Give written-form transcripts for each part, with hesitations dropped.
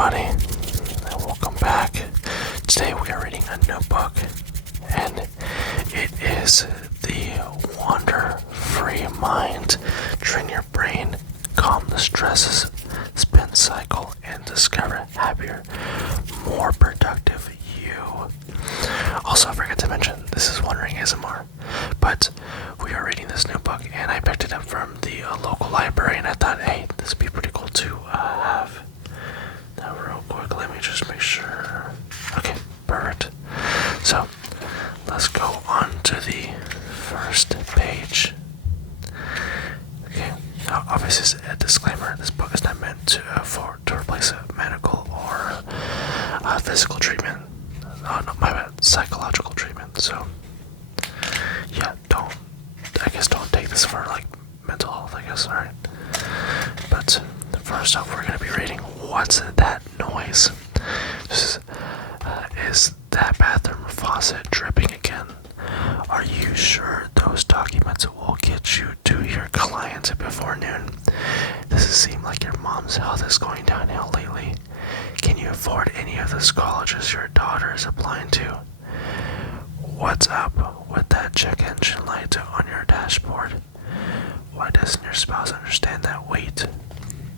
everybody, and welcome back. Today we are reading a notebook, and it is The Wander-Free Mind. Train your brain, calm the stresses, spin cycle, and discover happier, more productive you. Also, I forgot to mention, this is Wandering ASMR, but we are reading this notebook, and I picked it up from the local library, and I thought, hey, this would be pretty cool to have. Now, real quick, let me just make sure. Okay, perfect. So, let's go on to the first page. Okay, now obviously, a disclaimer: this book is not meant to replace a medical or physical treatment. Oh no, my bad, psychological treatment. So, yeah, don't take this for like mental health, I guess. All right, but first off, we're gonna be reading "What's That Noise?" This is that bathroom faucet dripping again? Are you sure those documents will get you to your client before noon? Does it seem like your mom's health is going downhill lately? Can you afford any of those colleges your daughter is applying to? What's up with that check engine light on your dashboard? Why doesn't your spouse understand that weight?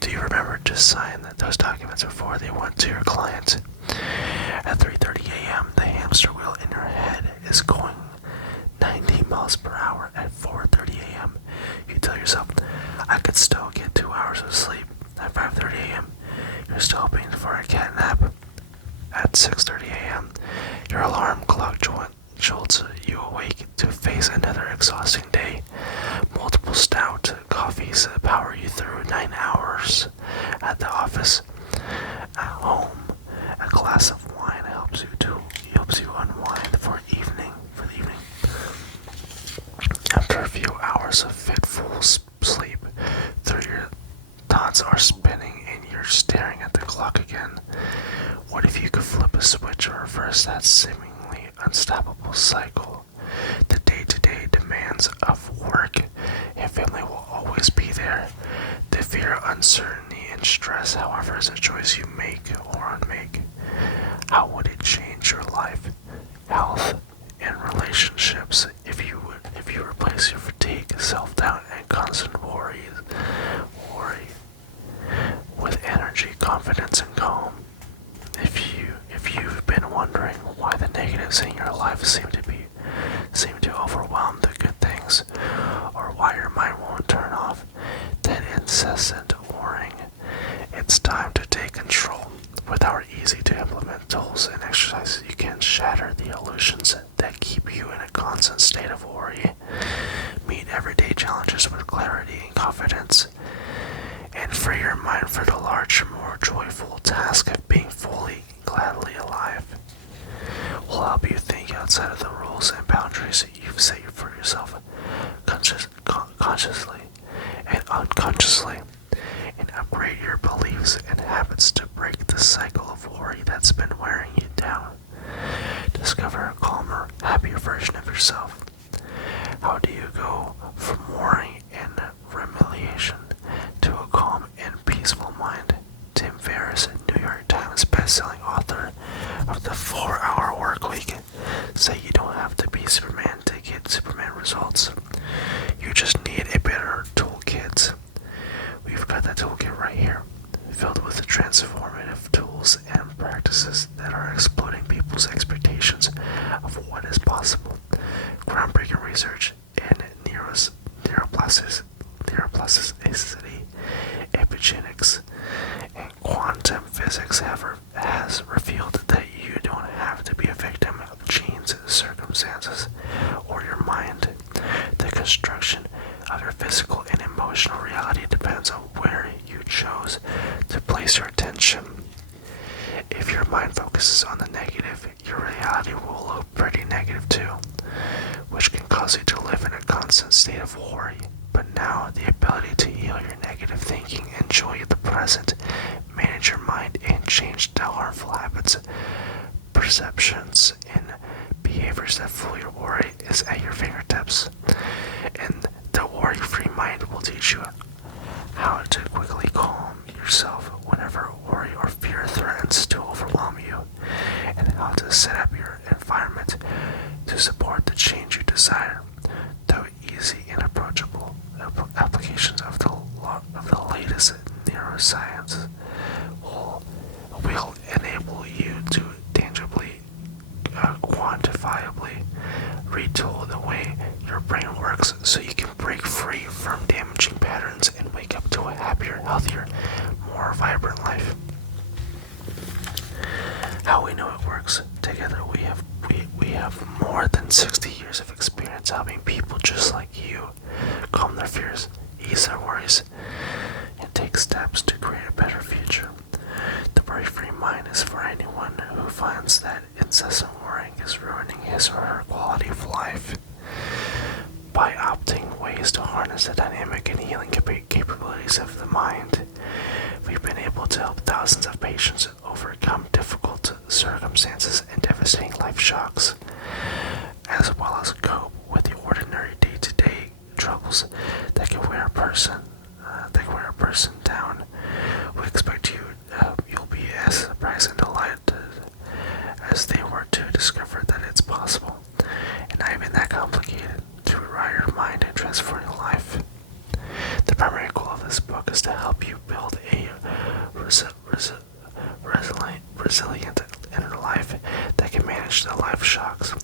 Do you remember to sign those documents before they went to your client? At 3:30 a.m., the hamster wheel in your head is going 90 miles per hour. At 4:30 a.m., you tell yourself, I could still get 2 hours of sleep. At 5:30 a.m., you're still hoping for a cat nap. At 6:30 a.m., your alarm clock jolts you awake to face another exhausting day. Multiple stout coffees power you through 9 hours. At the office, at home, a glass of wine helps you unwind for the evening. After a few hours of fitful sleep, your thoughts are spinning and you're staring at the clock again. What if you could flip a switch or reverse that seemingly unstoppable cycle? The day-to-day demands of work and family will always be there. The fear, uncertainty, and stress, however, is a choice you make or unmake. How would it change your life, health, and relationships if you replace your fatigue, self-doubt, and constant worry with energy, confidence, and calm? If you've been wondering why the negatives in your life seem to overwhelm the good things, or why your mind won't turn off that incessant worrying, it's time to take control. With our easy-to-implement tools and exercises, you can shatter the illusions that keep you in a constant state of worry. Meet everyday challenges with clarity and confidence, and free your mind for the larger, more joyful task of being fully, gladly alive. We'll help you think outside of the rules and boundaries that you've set for yourself, consciously and unconsciously, and upgrade your beliefs and habits to break the cycle of worry that's been wearing you down. Discover a calmer, happier version of yourself. How do you go from worry and rumination to a calm and peaceful mind? Tim Ferriss, New York Times bestselling author of The 4-Hour Workweek, say you don't have to be Superman to get Superman results. You just need a better toolkit. We've got that toolkit right here, filled with transformative tools and practices that are exploding people's expectations of what is possible. Groundbreaking research in neuroplasticity, epigenetics, and quantum physics has revealed that you don't have to be a victim of genes, circumstances, or your mind. The construction of your physical and emotional reality depends on where you chose to place your attention. If your mind focuses on the negative, your reality will look pretty negative too, which can cause you to live in a constant state of worry. But now, the ability to heal your negative thinking, enjoy the present, manage your mind, and change the harmful habits, perceptions, and behaviors that fuel your worry is at your fingertips. And the worry-free mind will teach you how to quickly calm yourself whenever worry or fear threatens set up your environment to support the change you desire. Though easy and approachable applications of the latest neuroscience will enable you to tangibly, quantifiably retool the way your brain works so you can break free from damaging patterns and wake up to a happier, healthier, more vibrant life. How we know it works. Together we have more than 60 years of experience helping people just like you calm their fears, ease their worries, and take steps to create a better future. The worry-free mind is for anyone who finds that incessant worrying is ruining his or her quality of life. By opting ways to harness the dynamic and healing capabilities of the mind, we've been able to help thousands of patients overcome difficult circumstances and devastating life shocks, as well as cope with the ordinary day-to-day troubles that can wear a person down. We expect you'll be as surprised and delighted as they were to discover that it's possible, and not even that complicated, to rewire your mind and transform your life. The primary goal of this book is to help you build a resilient inner life that can manage the life shocks,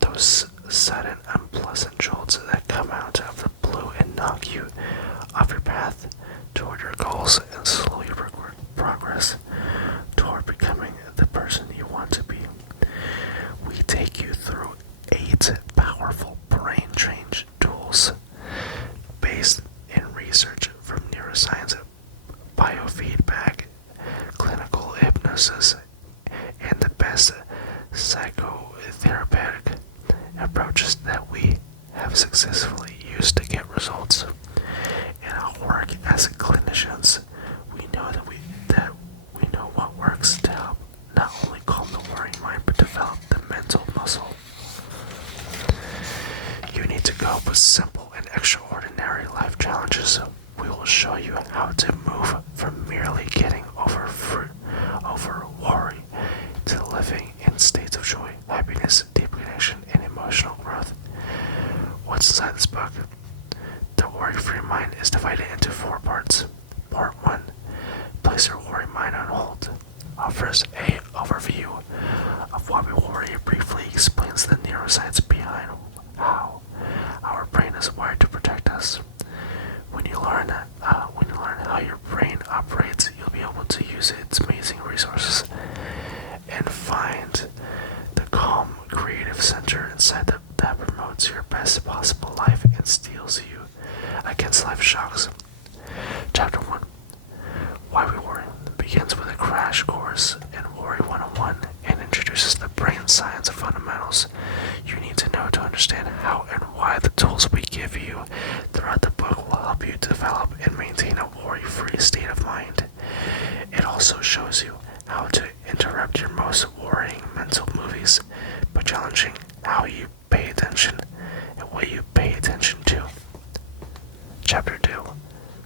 those sudden unpleasant jolts that come out of the blue and knock you off your path toward your goals and slow your progress toward becoming the person you want to be. We take you through 8 powerful brain change tools based in research from neuroscience, biofeedback, clinical hypnosis, and the best psychotherapeutic approaches that we have successfully used to get results. In our work as clinicians, we know that we know what works to help not only calm the worrying mind but develop the mental muscle. You need to cope with simple and extraordinary life challenges. We will show you how to move from merely getting over worry to living in states of joy, happiness, deep connection, and emotional growth. What's inside this book? The worry-free mind is divided into 4 parts. Part 1. Place your worry mind on hold. Offers a overview of why we worry. Briefly explains the neuroscience behind how our brain is wired to protect us. When you learn how your brain operates, you'll be able to use its amazing resources and find the calm, creative center inside that promotes your best possible life and steels you against life shocks. Chapter 1. Why we worry begins with a crash course in Worry 101 and introduces the brain science fundamentals you need to know to understand how and why the tools we give you throughout the book will help you develop and maintain a worry-free state of mind. It also shows you how to interrupt your most worrying mental movies by challenging how you pay attention and what you pay attention to. Chapter 2.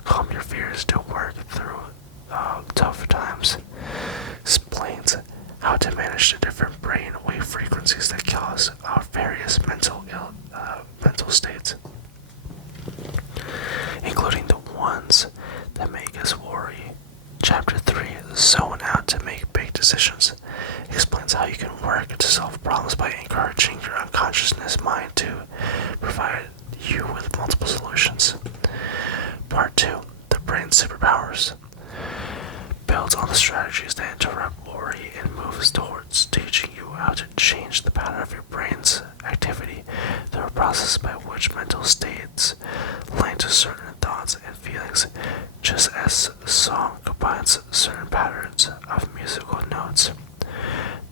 Calm your fears to work through tough times. Explains how to manage the different brain wave frequencies that cause our various mental states, including the ones that make us worry. Chapter 3. Zone out to make big decisions. Explains how you can work to solve problems by encouraging your unconsciousness mind to provide you with multiple solutions. Part 2. The brain superpowers. Builds on the strategies that interrupt worry and moves towards teaching you how to change the pattern of your brain's activity through a process by which mental states link to certain thoughts and feelings, just as a song combines certain patterns of musical notes.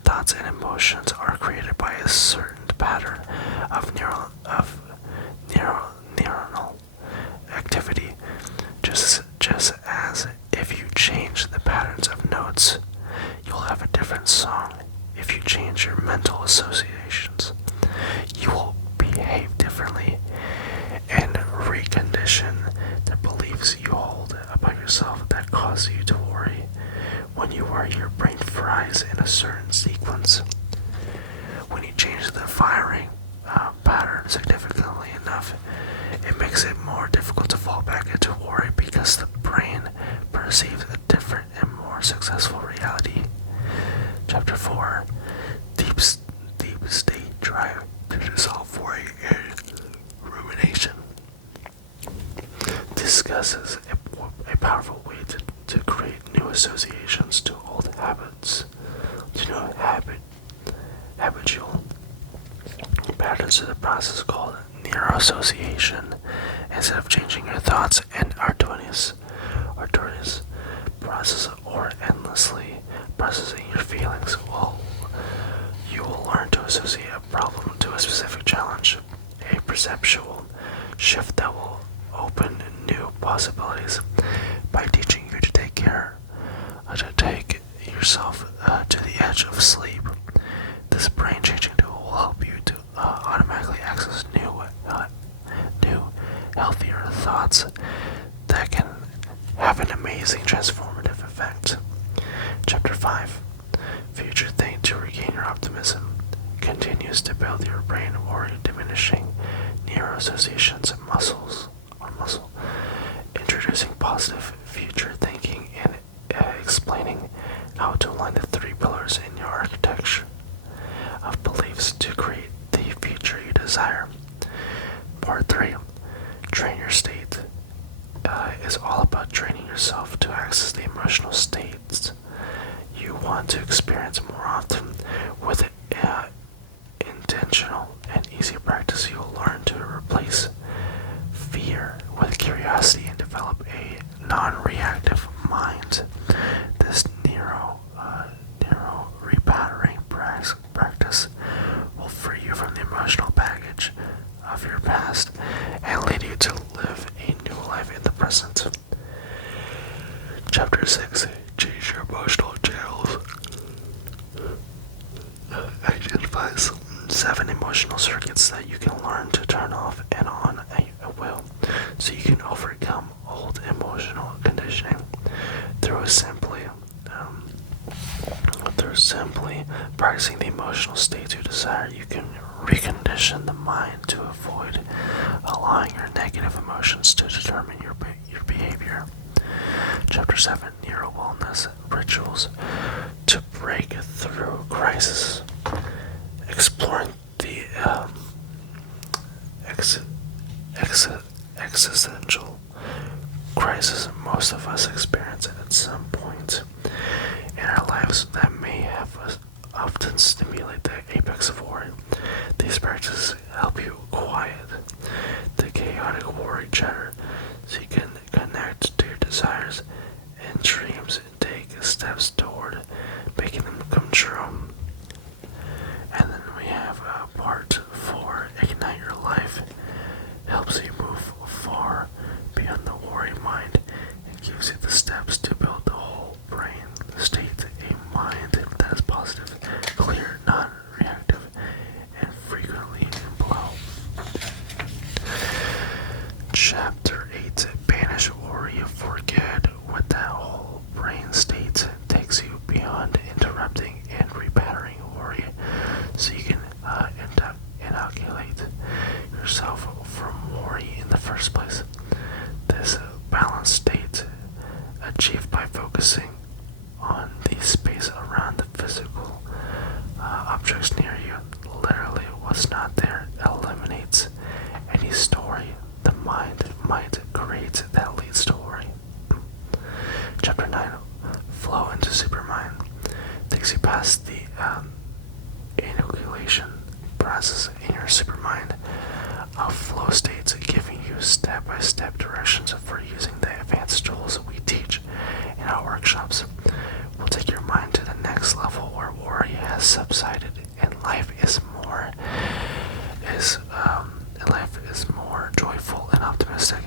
Thoughts and emotions are created by a certain pattern of neuronal activity, just as if you change the patterns of notes, you'll have a different song. If you change your mental associations, you will behave differently and recondition the beliefs you hold about yourself that cause you to worry. When you worry, your brain fries in a certain sequence. When you change the firing pattern significantly enough, it makes it more difficult to fall back into worry because the brain perceives a different and more successful reality. Chapter 4. Deep state drive to dissolve worry and rumination discusses a powerful way to create new associations to old habits, to habitual patterns to the process called neuroassociation. Instead of changing your thoughts and arduous process or endlessly processing your feelings, you will learn to associate a problem to a specific challenge, a perceptual shift that will open new possibilities by teaching you to take yourself to the edge of sleep. This brain-changing tool will help you to automatically access new, healthier thoughts that can have an amazing transformative effect. Chapter 5. Future Think to regain your optimism continues to build your brain or diminishing neuroassociations and muscle, introducing positive future thinking and explaining how to align the 3 pillars in your architecture of beliefs to create the future you desire. Part 3. Train your state is all about training yourself to access the emotional states you want to experience more often. With intentional and easy practice, you will learn to replace fear with curiosity and develop a non-reactive mind. This neuro repattering practice will free you from the emotional baggage of your past and lead you to live a new life in the present. Chapter 6. Change your emotional channels. Identifies 7 emotional circuits that you can learn to turn off and on at will, so you can overcome old emotional conditioning through simply practicing the emotional states you desire. You can recondition the mind to avoid allowing your negative emotions to determine your behavior. Chapter 7. Neuro Wellness Rituals to break through crisis. Exploring the existential crisis most of us experience at some point in our lives that may have us often stimulate the apex of worry. These practices help you quiet the chaotic worry chatter so you can connect to your desires and dreams and take steps toward making them come true. And then we have part 4, Ignite Your Life. Helps you move far beyond the worry mind and gives you the steps to build the whole brain state, a mind that is positive, clear, non-reactive, and frequently in flow. Chapter 8. Banish worry for good. With that whole brain state takes you beyond interrupting and repattering worry, so you can inoculate yourself from worry in the first place. This balanced state, achieved by focusing on the space around the physical objects near you, literally what's not there, eliminates any story the mind might create that leads to worry. Chapter 9. Flow into Supermind takes you past the inoculation process in your supermind of flow states, giving you step-by-step directions for using the advanced tools we teach in our workshops. We'll take your mind to the next level where worry has subsided and life is more joyful and optimistic.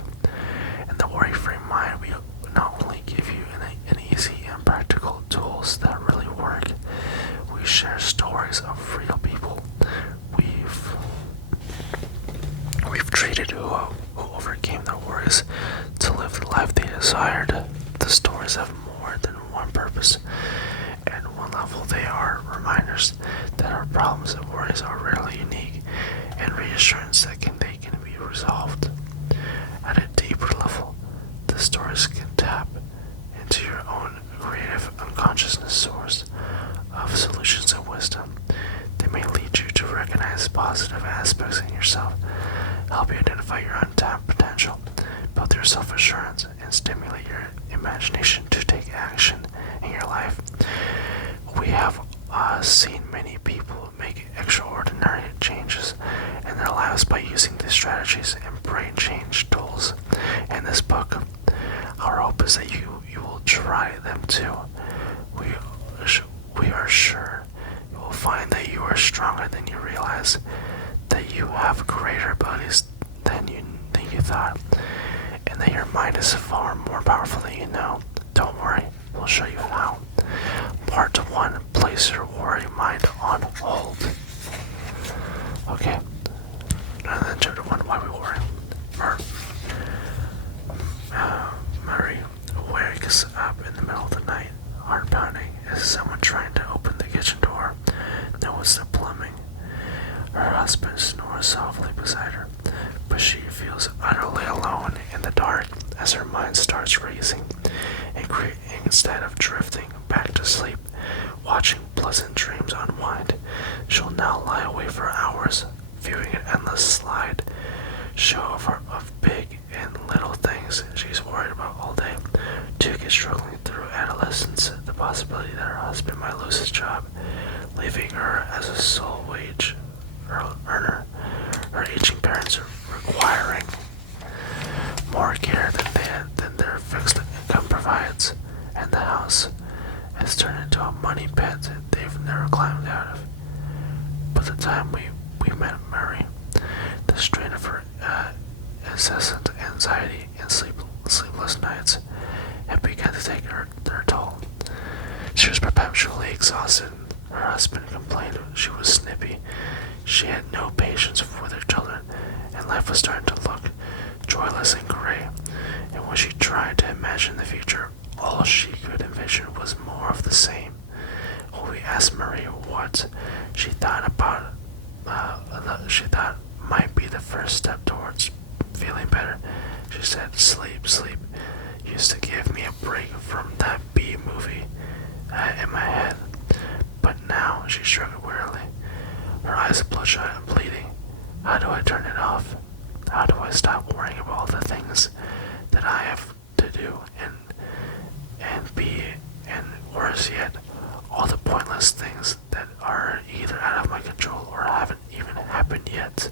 In the worry-free mind, we not only give you an easy and practical tools that really work, we share stories of real people we've treated who overcame their worries to live the life they desired. The stories have more than one purpose, and one level they are reminders that our problems and worries are rarely unique, and reassurance that they can be resolved. At a deeper level, the stories can tap into your own creative unconsciousness source of solutions and wisdom. They may lead you to recognize positive aspects in yourself, help you identify your untapped potential, build your self-assurance, and stimulate your imagination to take action in your life. We have seen many people make extraordinary changes in their lives by using these strategies and brain change tools. In this book, our hope is that you will try them too. We are sure you will find that you are stronger than you realize, that you have greater abilities than you thought, and that your mind is far more powerful than you know. Don't worry, we'll show you how. Part 1. Place your worry mind on hold. Okay, and then chapter 1. Why we worry. Murray wakes up in the middle of the night, heart pounding. Is someone trying to open the kitchen door? No, it's the plumbing. Her husband snores softly beside her, but she feels utterly alone in the dark as her mind starts racing, and instead of drifting back to sleep, watching pleasant dreams unwind, she'll now lie awake for hours, viewing an endless slide show of big and little things she's worried about all day. Two kids struggling through adolescence, the possibility that her husband might lose his job, leaving her as a sole wage earner, her aging parents requiring more care than their fixed income provides, and the house has turned into a money pit they've never climbed out of. By the time we met Mary, the strain of her incessant anxiety and sleepless nights had begun to take their toll. She was perpetually exhausted. Her husband complained she was snippy. She had no patience with her children, and life was starting to look joyless and gray. And when she tried to imagine the future, all she could envision was more of the same. When we asked Marie what she thought might be the first step towards feeling better, she said, sleep used to give me a break from that B movie in my head. But now, she shrugged wearily, her eyes bloodshot and bleeding. How do I turn it off? How do I stop worrying about all the things that I have to do and be, and worse yet, all the pointless things that are either out of my control or haven't even happened yet?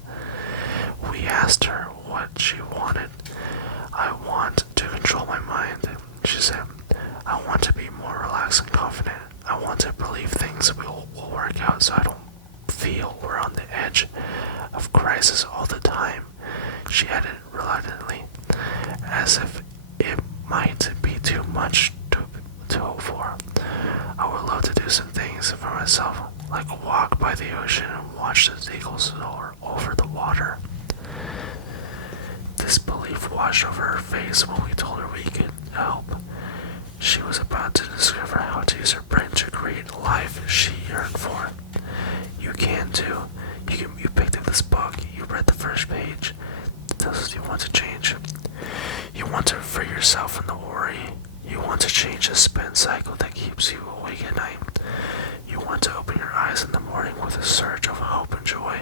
We asked her what she wanted. I want to control my mind, she said. I want to be more relaxed and confident. I want to believe things will work out so I don't feel we're on the edge of crisis all the time, she added reluctantly, as if it might be too much to hope for. I would love to do some things for myself, like walk by the ocean and watch the Tingles soar over the water. This belief washed over her face when we told her we could help. She was about to discover how to use her brain to create a life she yearned for. You can too. You picked up this book, you read the first page. This is you want to change. You want to free yourself from the worry. You want to change the spin cycle that keeps you awake at night. You want to open your eyes in the morning with a surge of hope and joy.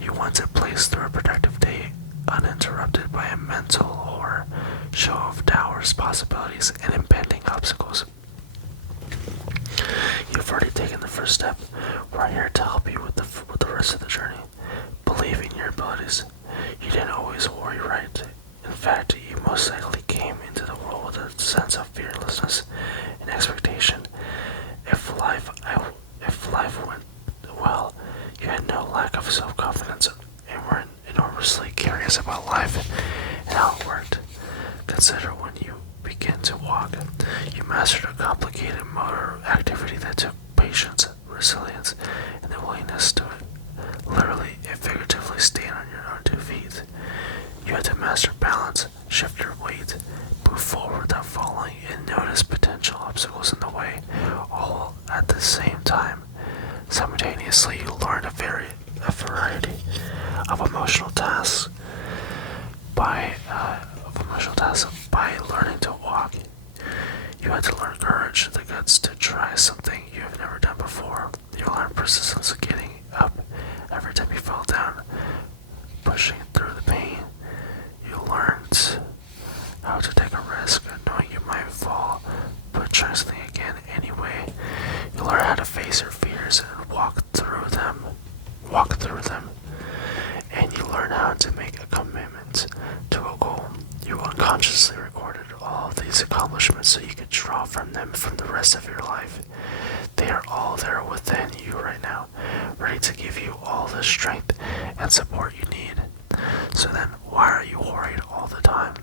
You want to place through a productive day uninterrupted by a mental horror show of towers, possibilities, and impending obstacles. You've already taken the first step. We're here to help you with the rest of the journey. Believe in your abilities. You didn't always worry, right? In fact, you most likely came into the world with a sense of fearlessness and expectation. If life went well, you had no lack of self-confidence and were enormously curious about life and how it worked. Consider when you begin to walk. You mastered a complicated motor activity that took patience, resilience, and the willingness to literally and figuratively stand on your own 2 feet. You had to master balance, shift your weight, move forward without falling, and notice potential obstacles in the way, all at the same time. Simultaneously, you learn a variety of emotional tasks by learning to walk. You had to learn courage, the guts to try something you have never done before. You learn persistence of getting up every time you fell down, pushing through the pain. You learned how to take a risk, knowing you might fall, but try something again anyway. You learn how to face your fears and walk through them. And you learn how to make a commitment to a goal. You unconsciously recorded all of these accomplishments so you could draw from them from the rest of your life. They are all there within you right now, ready to give you all the strength and support you need. So then, why are you worried all the time?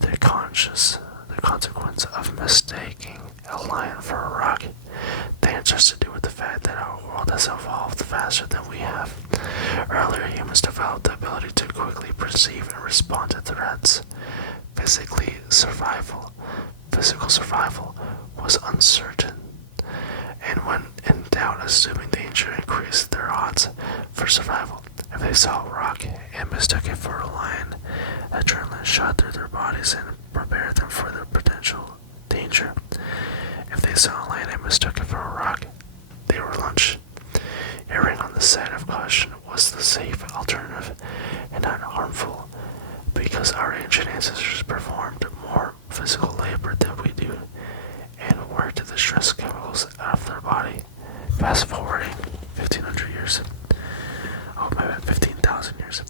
The consequence of mistaking a lion for a rock. The answer has to do with the fact that our world has evolved faster than we have. Earlier, humans developed the ability to quickly perceive and respond to threats. Physical survival was uncertain, and when in doubt, assuming danger increased their odds for survival. If they saw a rock and mistook it for a lion, adrenaline shot through their bodies and prepared them for the potential danger. If they saw a lion and mistook it for a rock, they were lunch. Erring on the side of caution was the safe alternative and not harmful, because our ancient ancestors performed more physical labor than we do and worked the stress chemicals out of their body. Fast forwarding 1500 years, 15,000 years,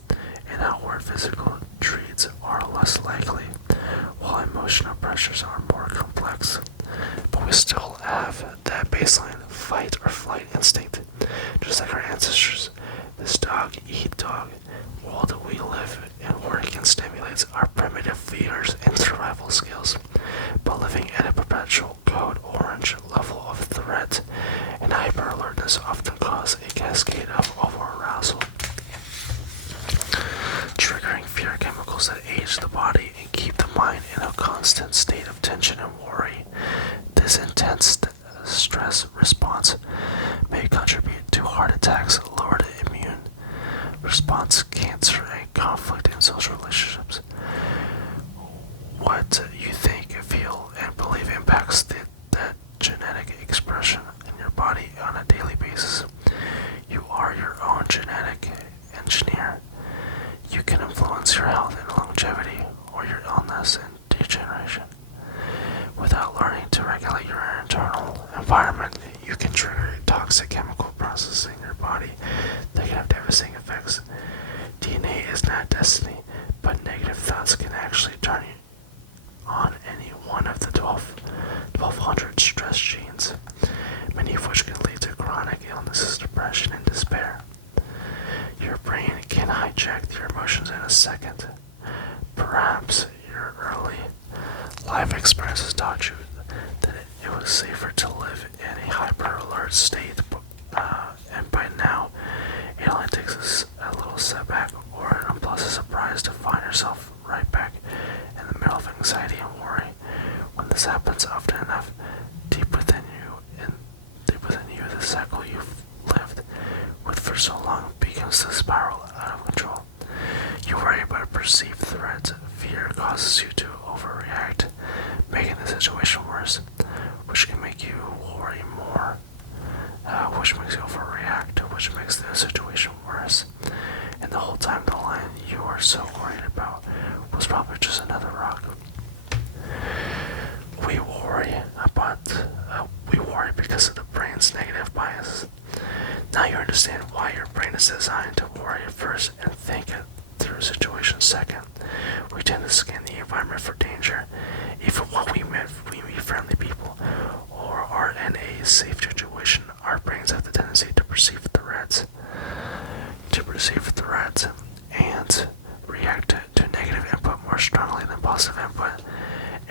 and outward physical treats are less likely, while emotional pressures are more complex. But we still have that baseline fight or flight instinct, just like our ancestors. This dog-eat-dog world that we live and work in stimulates our primitive fears and survival skills, but living at a perpetual code orange level of threat and hyper-alertness often cause a cascade of over-arousal, triggering fear chemicals that age the body and keep the mind in a constant state of tension and worry. This intense stress response may contribute to heart attacks, lowered immune response, cancer, and conflict in social relationships. What you think, feel, and believe impacts that genetic expression in your body on a daily basis. You are your own genetic engineer. You can influence your health and longevity, or your illness and degeneration. Without learning to regulate your internal environment, you can trigger toxic chemical processing in your body that can have devastating effects. DNA is not destiny, but negative thoughts can actually turn you on any one of the 1,200 stress genes, many of which can lead to chronic illnesses, depression, and despair. Your brain can hijack your emotions in a second. Perhaps your early life experiences taught you that it was safer to live in a hyper-alert state, and by now, it only takes a little setback or an unpleasant surprise to find yourself right back in the middle of anxiety and worry. When this happens often enough, deep within you, the cycle you've lived with for so long begins to spiral out of control. You worry about a perceived threat. Fear causes you to overreact, making the situation worse, which can make you worry more, which makes you overreact, which makes the situation worse. And the whole time the lion you are so worried about was probably just another rock. We worry because of the brain's negative biases. Now you understand why your brain is designed to worry at first and think it through situations second. We tend to scan the environment for danger, even when we meet friendly people or are in a safe situation. Our brains have the tendency to perceive threats, and react to negative input more strongly than positive input.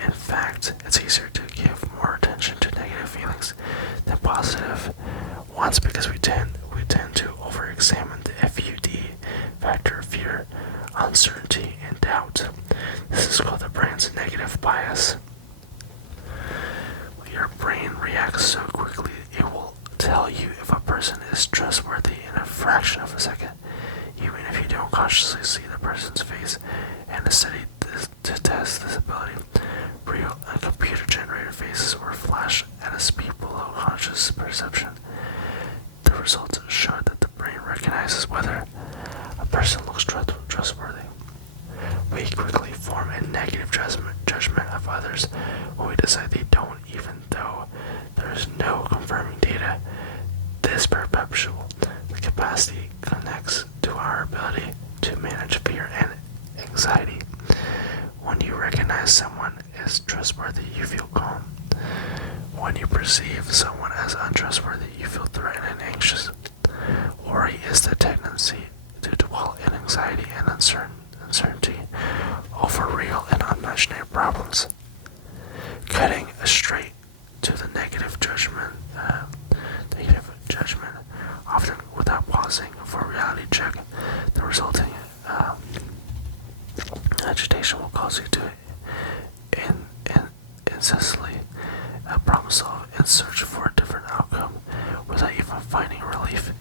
In fact, it's easier to give more attention to negative feelings than positive ones because we tend to over-examine the FUD factor: fear, uncertainty, and doubt. This is called the brain's negative bias. Your brain reacts so quickly it will tell you if a person person is trustworthy in a fraction of a second, even if you don't consciously see the person's face, and to study to test this ability. Real and computer-generated faces were flashed at a speed below conscious perception. The results showed that the brain recognizes whether a person looks trustworthy. We quickly form a negative judgment of others when we decide they don't, even though there is no confirming data. This perpetual capacity connects to our ability to manage fear and anxiety. When you recognize someone as trustworthy, you feel calm. When you perceive someone as untrustworthy, you feel threatened and anxious. Worry is the tendency to dwell in anxiety and uncertainty over real and imaginary problems. Cutting straight to the negative judgment, often without pausing for a reality check, the resulting agitation will cause you to incessantly problem solve in search for a different outcome without even finding relief.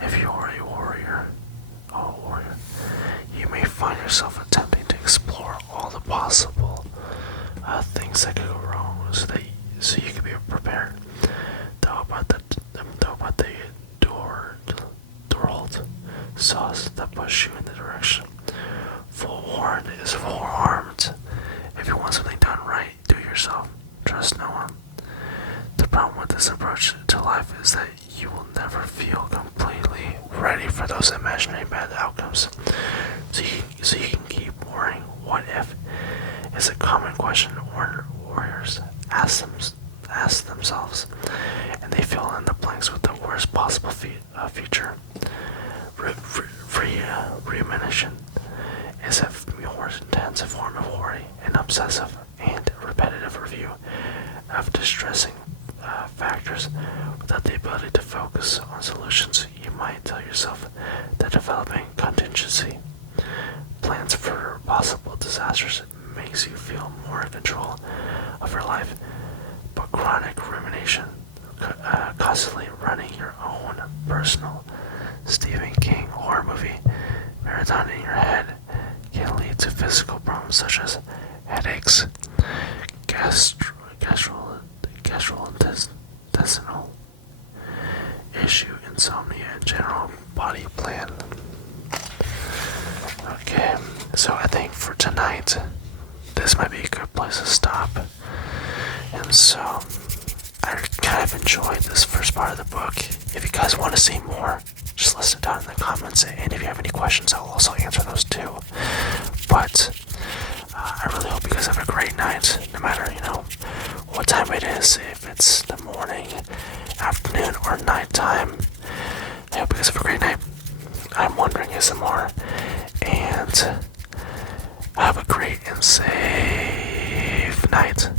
If you are a warrior, you may find yourself attempting to explore all the possible things that could go wrong, so you can be prepared. Though about the door-hold saws that push you in the direction. Forewarned is forearmed. If you want something done right, do it yourself. Trust no one. The problem with this approach to life is that you will never feel completely ready for those imaginary bad outcomes. So you can keep worrying. What if? Is a common question warriors ask themselves, and they fill in the blanks with the worst possible future. Rumination is a more intensive form of worry, an obsessive and repetitive review of distressing factors without the ability to focus on solutions. You might tell yourself that developing contingency plans for possible disasters makes you feel more in control of your life, but chronic rumination, constantly running your own personal Stephen King horror movie marathon in your head, can lead to physical problems such as headaches, gastrointestinal issue, insomnia, and general body plan. Okay, so I think for tonight, this might be a good place to stop. And so, I kind of enjoyed this first part of the book. If you guys want to see more, just list it down in the comments, and if you have any questions, I'll also answer those too. But I really hope you guys have a great night, no matter, what time it is, if it's the morning, afternoon, or nighttime. I hope you guys have a great night. I'm Wondering ASMR, and have a great and safe night.